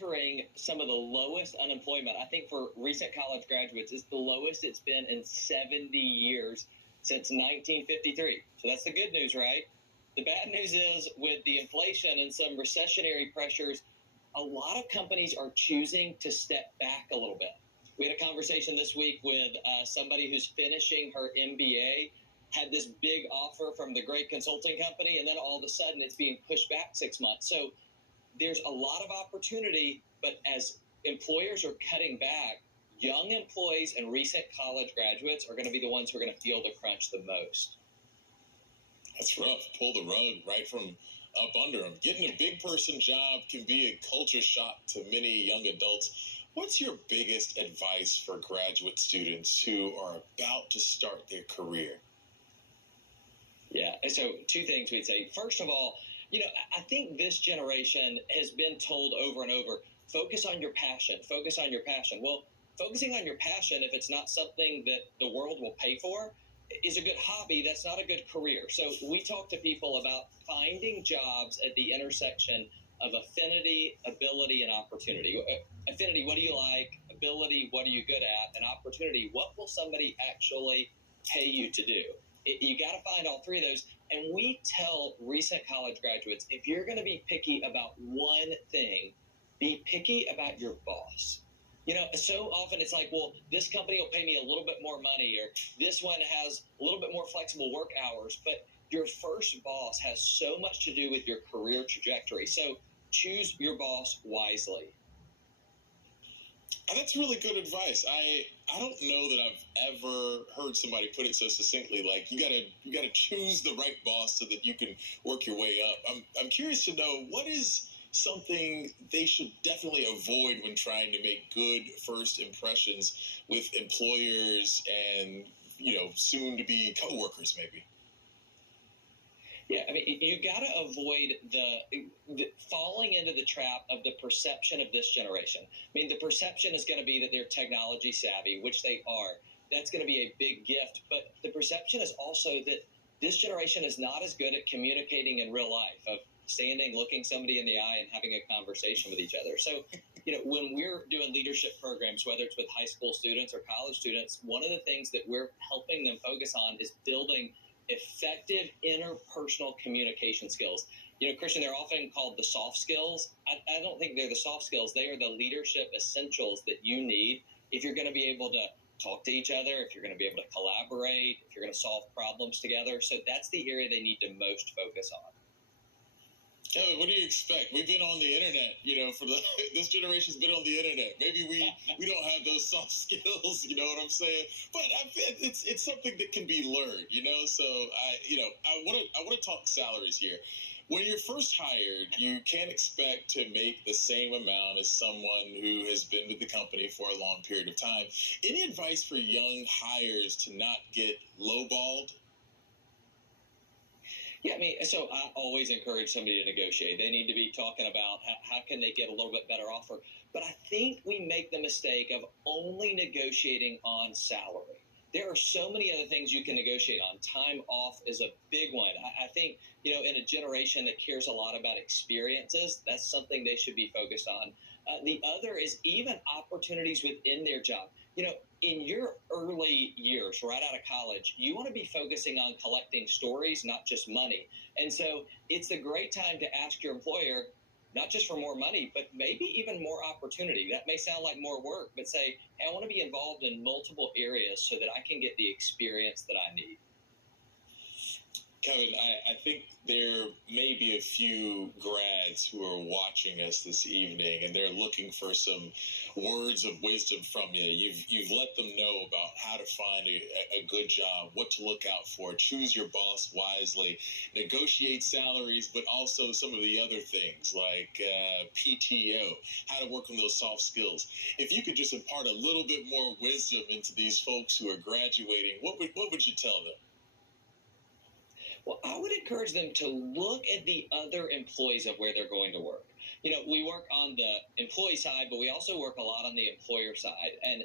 entering some of the lowest unemployment. I think for recent college graduates, it's the lowest it's been in 70 years since 1953. So that's the good news, right? The bad news is with the inflation and some recessionary pressures, a lot of companies are choosing to step back a little bit. We had a conversation this week with somebody who's finishing her MBA, had this big offer from the great consulting company, and then all of a sudden it's being pushed back 6 months. So there's a lot of opportunity, but as employers are cutting back, young employees and recent college graduates are going to be the ones who are going to feel the crunch the most. That's rough. Pull the rug right from up under them. Getting a big person job can be a culture shock to many young adults. What's your biggest advice for graduate students who are about to start their career? Yeah, so two things we'd say. First of all, I think this generation has been told over and over, focus on your passion, focus on your passion. Well, focusing on your passion, if it's not something that the world will pay for, is a good hobby. That's not a good career. So we talk to people about finding jobs at the intersection of affinity, ability, and opportunity. Affinity, what do you like? Ability, what are you good at? And opportunity, what will somebody actually pay you to do? You got to find all three of those. And we tell recent college graduates, if you're going to be picky about one thing, be picky about your boss. So often it's like, well, this company will pay me a little bit more money, or this one has a little bit more flexible work hours. But your first boss has so much to do with your career trajectory. So choose your boss wisely. That's really good advice. I don't know that I've ever heard somebody put it so succinctly. Like you gotta choose the right boss so that you can work your way up. I'm curious to know, what is something they should definitely avoid when trying to make good first impressions with employers and soon to be coworkers maybe. Yeah, I mean, you got to avoid the falling into the trap of the perception of this generation. I mean, the perception is going to be that they're technology savvy, which they are. That's going to be a big gift. But the perception is also that this generation is not as good at communicating in real life, of standing, looking somebody in the eye, and having a conversation with each other. So, when we're doing leadership programs, whether it's with high school students or college students, one of the things that we're helping them focus on is building effective interpersonal communication skills. Christian, they're often called the soft skills. I don't think they're the soft skills. They are the leadership essentials that you need if you're going to be able to talk to each other, if you're going to be able to collaborate, if you're going to solve problems together. So that's the area they need to most focus on. Kevin, what do you expect? We've been on the internet, for this generation's been on the internet. Maybe we don't have those soft skills, you know what I'm saying? But it's something that can be learned, So I want to talk salaries here. When you're first hired, you can't expect to make the same amount as someone who has been with the company for a long period of time. Any advice for young hires to not get lowballed? Yeah, I mean, so I always encourage somebody to negotiate. They need to be talking about how can they get a little bit better offer. But I think we make the mistake of only negotiating on salary. There are so many other things you can negotiate on. Time off is a big one. I think, in a generation that cares a lot about experiences, that's something they should be focused on. The other is even opportunities within their job. In your early years, right out of college, you want to be focusing on collecting stories, not just money. And so it's a great time to ask your employer, not just for more money, but maybe even more opportunity. That may sound like more work, but say, hey, I want to be involved in multiple areas so that I can get the experience that I need. Kevin, I think there may be a few grads who are watching us this evening, and they're looking for some words of wisdom from you. You've let them know about how to find a good job, what to look out for, choose your boss wisely, negotiate salaries, but also some of the other things like PTO, how to work on those soft skills. If you could just impart a little bit more wisdom into these folks who are graduating, what would you tell them? Well, I would encourage them to look at the other employees of where they're going to work. We work on the employee side, but we also work a lot on the employer side. And